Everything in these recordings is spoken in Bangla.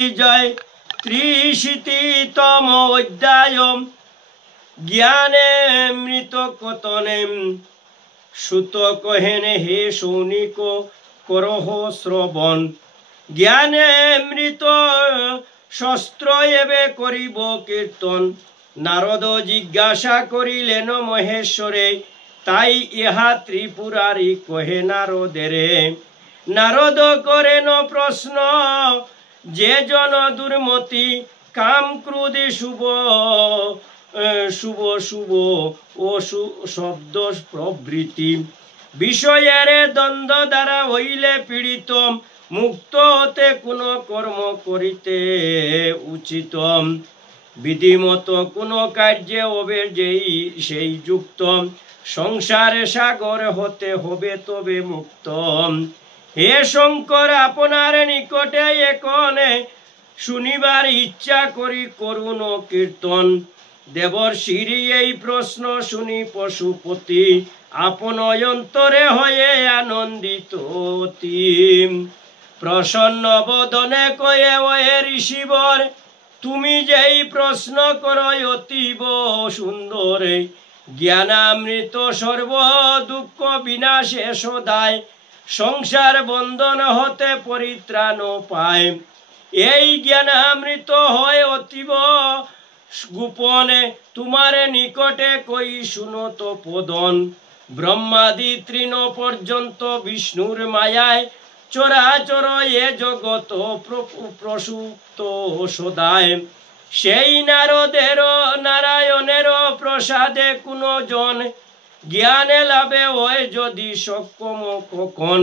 জয় ৩৩তম অধ্যায় জ্ঞানে মৃত কতনে। সুত কহেন হে সৌনিক করহ শ্রবণ, জ্ঞানে মৃত শস্ত্র এবে করিব কীর্তন। নারদ জিজ্ঞাসা করিলেন মহেশ্বরে, তাই ইহা ত্রিপুরারি কহে নারদেরে। নারদ করেন প্রশ্ন, যে জন দুর্মতি কাম ক্রোধে শুভ শুভ শুভ ও শব্দ প্রবৃত্তি, বিষয়ের দ্বন্দ্ব দ্বারা হইলে পীড়িত, মুক্ত হতে কোন কর্ম করিতে উচিত। বিধিমত কোন কার্যে হবে যেই সেই যুক্ত, সংসারে সাগর হতে হবে তবে মুক্ত। হে শঙ্কর, আপনার নিকটে এখনে শুনিবার ইচ্ছা করি করুণ কীর্তন। দেবর্ষির এই প্রশ্ন শুনি পশুপতি, আপন অন্তরে হয়ে আনন্দিত অতি। প্রসন্ন বদনে কয়ে ওহে ঋষিবর, তুমি যেই প্রশ্ন করো অতীব সুন্দরে। জ্ঞানামৃত সর্ব দুঃখ বিনাশে সদায়, সংসার বন্ধন হতে পরিত্রাণ পায়। এই জ্ঞানামৃত হয় অতীব গোপনে, তোমার নিকটে কই শুনো তো পদন। ব্রহ্মাদি তৃণ পর্যন্ত বিষ্ণুর মায়ায়, চরাচর এ জগত প্রসুপ্ত সদায়। সেই নারায়ণের প্রসাদে কোন জন, জ্ঞানে লাভে হয় যদি সক্ষম কখন।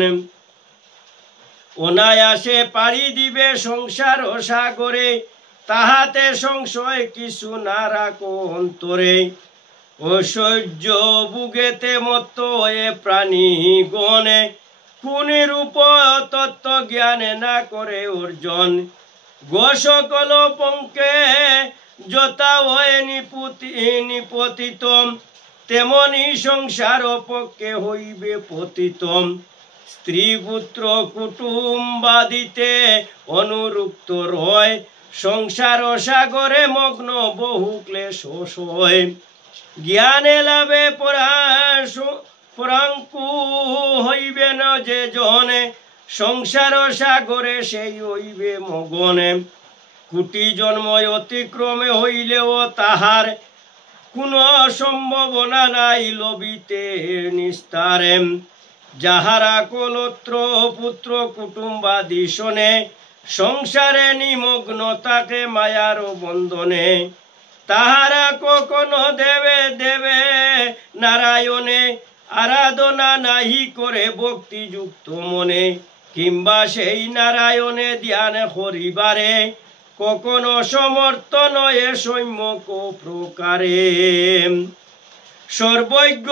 অনায়াসে পাড়ি দিবে সংসার সাগরে, তাহাতে সংশয় কিছু না রাখো অন্তরে। ঐশ্বর্য বুগেতে মত্ত হয়ে প্রাণী গণে, কোন রূপ তত্ত্ব জ্ঞানে না করে অর্জন। গোসকল পঙ্কে যথা হয়ে নিপতিত, তেমনি সংসার পক্ষে হইবে পতিত। স্ত্রী পুত্র কুটুম্বাদিতে অনুরুক্ত রয়, সংসার সাগরে মগ্ন বহু ক্লেশ সয়। জ্ঞানে লাভে পরাঙ্কু হইবেন যে জনে, সংসার সাগরে সেই হইবে মগনে। কোটি জন্ম অতিক্রমে হইলেও তাহার কোন সম্ভাবনা নাই লবিতে নিস্তারে। যাহারা কলত্র পুত্র কুটুম্বাদি শোনে, সংসারে নিমগ্ন তাকে মায়ার বন্ধনে। তাহারা কখনো দেবে দেবে নারায়ণে, আরাধনা নাহি করে ভক্তিযুক্ত মনে। কিংবা সেই নারায়ণে ধ্যান করিবারে, কখনো সমর্থ নয় সম্যক প্রকারে। সর্বজ্ঞ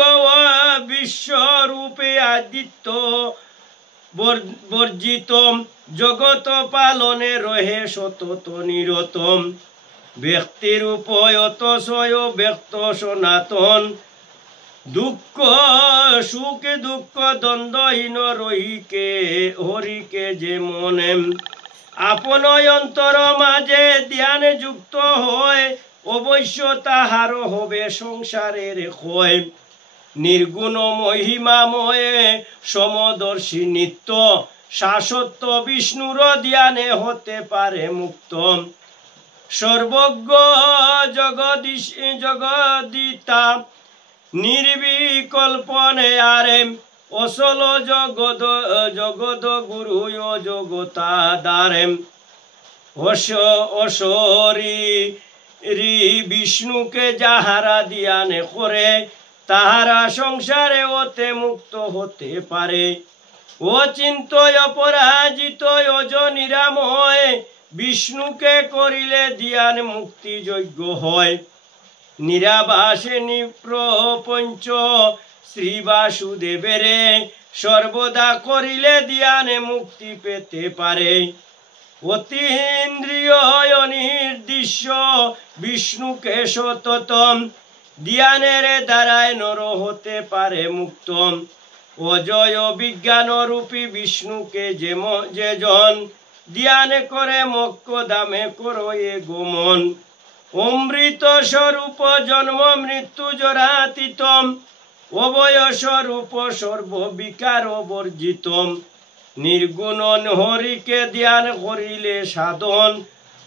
বিশ্বরূপে আদিত্য বর্জিত, জগত পালনে রহে সতত নিরত। ব্যক্তিরূপ অতশয় ব্যক্ত সনাতন, দুঃখ সুখ দুঃখ দ্বন্দ্বহীন রহিকে হরিকে যে মনে। আপন অন্তর মাঝে ধ্যান যুক্ত হয়, অবশ্য তাহার হবে সংসারের ক্ষয়। নির্গুণ মহিমাময়ে সমদর্শী নিত্য, শাশ্বত বিষ্ণুর ধ্যানে হতে পারে মুক্ত। সর্বজ্ঞ জগদিতা নির্বিকল্পনে আরে, অসল জগদ গুরু জগতাদারে। অশরী বিষ্ণুকে যাহারা ধ্যানে করে, তাহারা সংসারে হতে মুক্ত হতে পারে। অচিন্ত অপরাজিত অজ নিরাময়, বিষ্ণুকে করিলে ধ্যান মুক্তি যোগ্য হয়। নিরাবাসে নিপ্রপঞ্চ শ্রী বাসুদেবেরে, সর্বদা করিলে ধ্যানে মুক্তি পেতে পারে। অতীন্দ্রিয় অনির্দিষ্ট বিষ্ণুকে সততম, ধ্যানের দ্বারায় নর হতে পারে মুক্ত। অজয় বিজ্ঞান রূপী বিষ্ণুকে যে জন ধ্যান করে মোক্ষধামে করো এ গমন। অমৃত স্বরূপ জন্ম মৃত্যু জরাতীতম, অবয় স্বরূপ সর্ববিকার বর্জিতম। নির্গুণ হরিকে ধ্যান করিলে সাধন,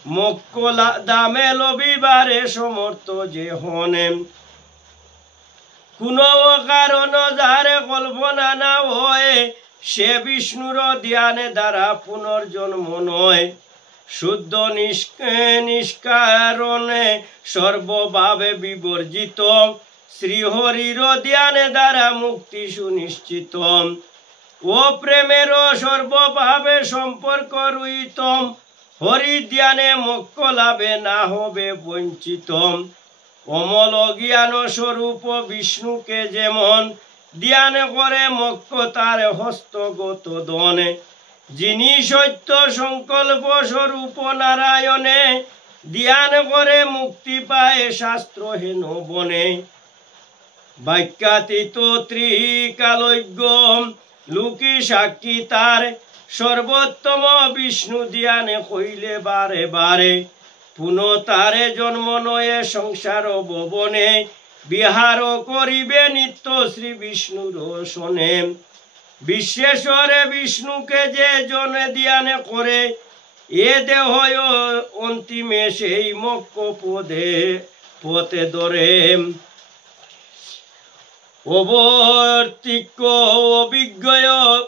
মোক্ষ দামে লবিবারে সমর্থ যে হনে। কোন কারণ যারে কল্পনা না হয়, সে বিষ্ণুর ধ্যানে দ্বারা পুনর্জন্ম নয়। শুদ্ধ নিষ্কারণে সর্বভাবে বিবর্জিত, শ্রীহরির ধ্যানে দ্বারা মুক্তি সুনিশ্চিত। ও প্রেমের সর্বভাবে সম্পর্ক রহিতম, হরি ধ্যানে মোক্ষ লাভে না হবে বঞ্চিত। অমল জ্ঞান স্বরূপ বিষ্ণুকে যেমন ধ্যান করে মোক্ষ তার হস্তগত দনে। যিনি সত্য সংকল্প স্বরূপ নারায়ণে, ধ্যান করে মুক্তি পায় শাস্ত্রহীন বনে। বাক্যাতীত ত্রিকালজ্ঞ লোকে সাক্ষী তার, সর্বোত্তম বিষ্ণু ধ্যানে কইলে বারে বারে। পুনঃ তারে জন্ম নয়ে সংসার ভবনে, বিহার করিবে নিত্য শ্রী বিষ্ণুর শোনে। বিশ্বেশ্বরে বিষ্ণুকে যে জনে ধ্যান করে, এ দেহ অন্তিমে সেই মোক্ষ পথে ধরে। অবর্তিক্য অভিজ্ঞ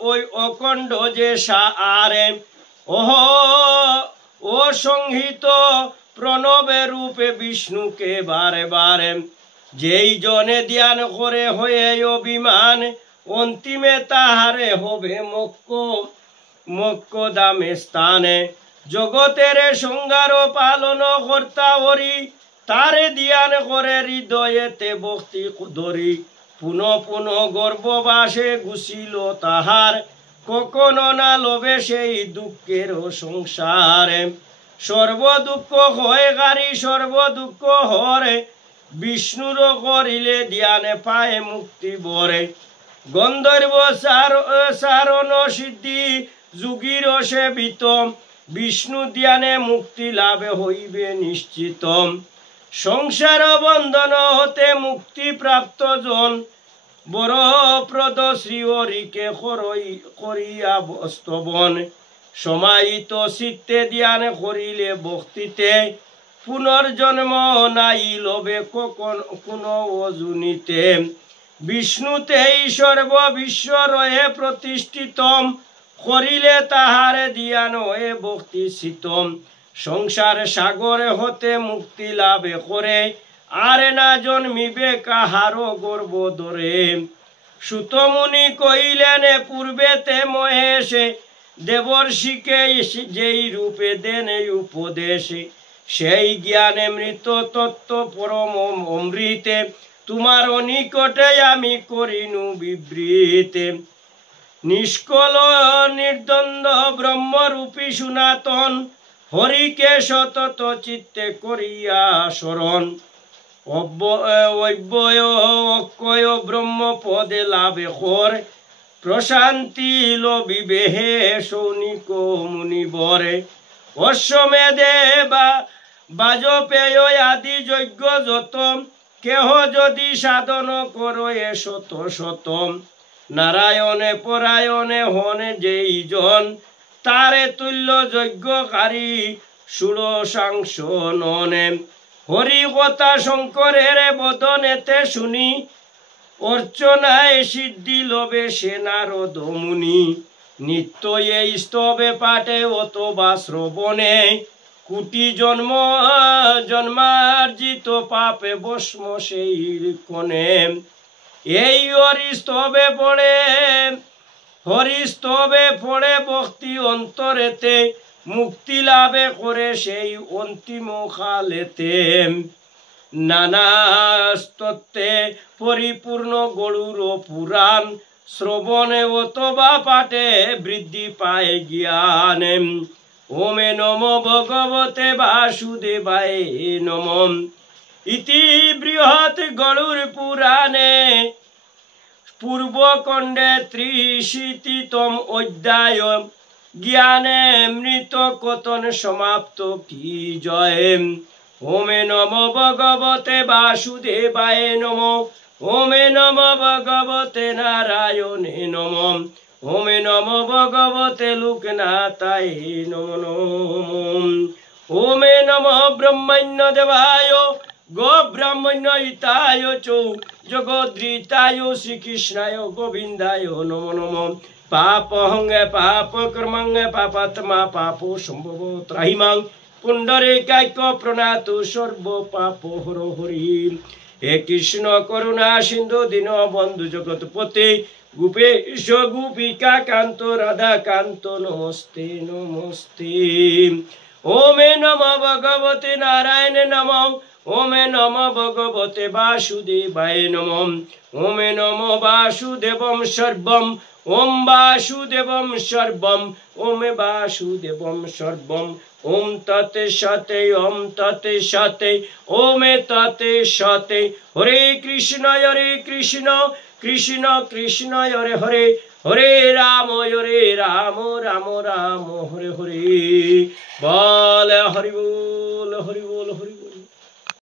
ওই অখণ্ড যে সারে, অসংহিত প্রণবে রূপে বিষ্ণুকে বারে বারে। যেই জনে ধ্যান করে হয়ে অভিমান, অন্তিমে তাহারে হবে মোক্ষ দামে স্থানে। জগতের সংহার পালন কর্তা হরি, তারে ধ্যান করে হৃদয়েতে ভক্তি ধরি। পুনঃ পুনঃ গর্ভবাসে ঘুষিল তাহার, কখনো না লোভে সেই দুঃখের সংসারে। সর্বদুঃখ হয় গারি সর্বদুঃখ হরে, বিষ্ণুর করিলে ধ্যানে পায় মুক্তি বরে। গন্ধর্ব সারণ সিদ্ধি যুগীর সেবিত, বিষ্ণু ধ্যানে মুক্তি লাভে হইবে নিশ্চিত। সংসার বন্ধন হতে মুক্তি প্রাপ্ত জন, বড় প্রদ শ্রীহরিকে করিয়া স্তবন। সমাহিত চিত্তে ধ্যান করিলে ভক্তিতে, পুনর্জন্ম নাই লবে কোন অজুনিতে। বিষ্ণুতেই সর্ববিশ্ব রয়ে প্রতিষ্ঠিতম, করিলে তাহারে ধ্যান হয়ে ভক্তি শীতম। সংসার সাগরে হতে মুক্তি লাভে করে, আরে না জন্মিবে কাহারো গর্ব ধরে। সুতমুনি কইলেন পূর্বেতে মহেশে, দেবর্ষিকে যেই রূপে দেন উপদেশে। সেই জ্ঞানে মৃত তত্ত্ব পরম অমৃতে, তোমার নিকটে আমি করিনু বিবৃতে। নিষ্কল নির্দ্বন্দ্ব ব্রহ্মরূপী সনাতন, হরিকে সতত চিত্তে করিয়া শরণ। অব্যয় অক্ষয় ব্রহ্ম পদে লাভে কর, প্রশান্তি লবিবে হে সৌনিক মুনিবরে। অশ্বমেধে বাজপেয় আদি যজ্ঞ যত, কেহ যদি সাধন করো এ শত শত। নারায়ণে পরায়ণে হনে যেই জন, তারে তুল্য যজ্ঞকারী ষোড়শাংশ ননে। হরি কথা শঙ্করের বদনেতে শুনি, অর্চনায় সিদ্ধি লবে সে নারদ মুনি। নিত্য এই স্তবে পাঠে অথবা শ্রবণে, কোটি জন্মার্জিত পাপে ভস্ম সেই কোণে। এই হরিস্তবে পড়ে ভক্তি অন্তরেতে, মুক্তি লাভে করে সেই অন্তিম কালেতে। নানা তত্ত্বে পরিপূর্ণ গরুর পুরাণ, শ্রবণে অথবা পাঠে বৃদ্ধি পায় জ্ঞান। ওমে নম ভগবতে বাসুদেবায় নম। ইতি বৃহৎ গরুর পুরাণে, পূর্বখণ্ডে 63তম অধ্যায়। জ্ঞানে মৃত কতন সমাপ্ত কি জয়। ওমে নম ভগবতে বাসুদেবায় নম। ওমে নম ভগবতে নারায়ণে নম। ওমে নম ভগবতে লোকনাথায় নমো নম। ওমে নম ব্রহ্মণ্য দেবায় গো ব্রাহ্মণ্য হিতায় চ জগদ্রীতায় শ্রীকৃষ্ণায় গোবিন্দায় নমো নম। পাপ হঙ্গে পাপ কর্মঙ্গে পাপাত্মা পাপো সম্ভব ত্রাহিমাং পুণ্ডরীকাক্য প্রণাতু সর্ব পাপ হর হরি। হে কৃষ্ণ করুণা সিন্ধু দীন বন্ধু জগৎপতে গোপেশ গোপিকা কান্ত রাধা কান্ত নমস্তে নমস্তে। ওমে নম ভগবতে নারায়ণে নম। ওমে নম ভগবতে বাসুদেবায় নম। ওমে নম বাসুদেবম সর্বম। ওম বাসুদেবম সর্বম। ওমে বাসুদেবম সর্বম। ওম ততে সতে ওম ততে সতে ওমে ততে সতে। হরে কৃষ্ণ কৃষ্ণ কৃষ্ণ হরে হরে হরে রাম রাম রাম রাম হরে হরে। বল হরি বল।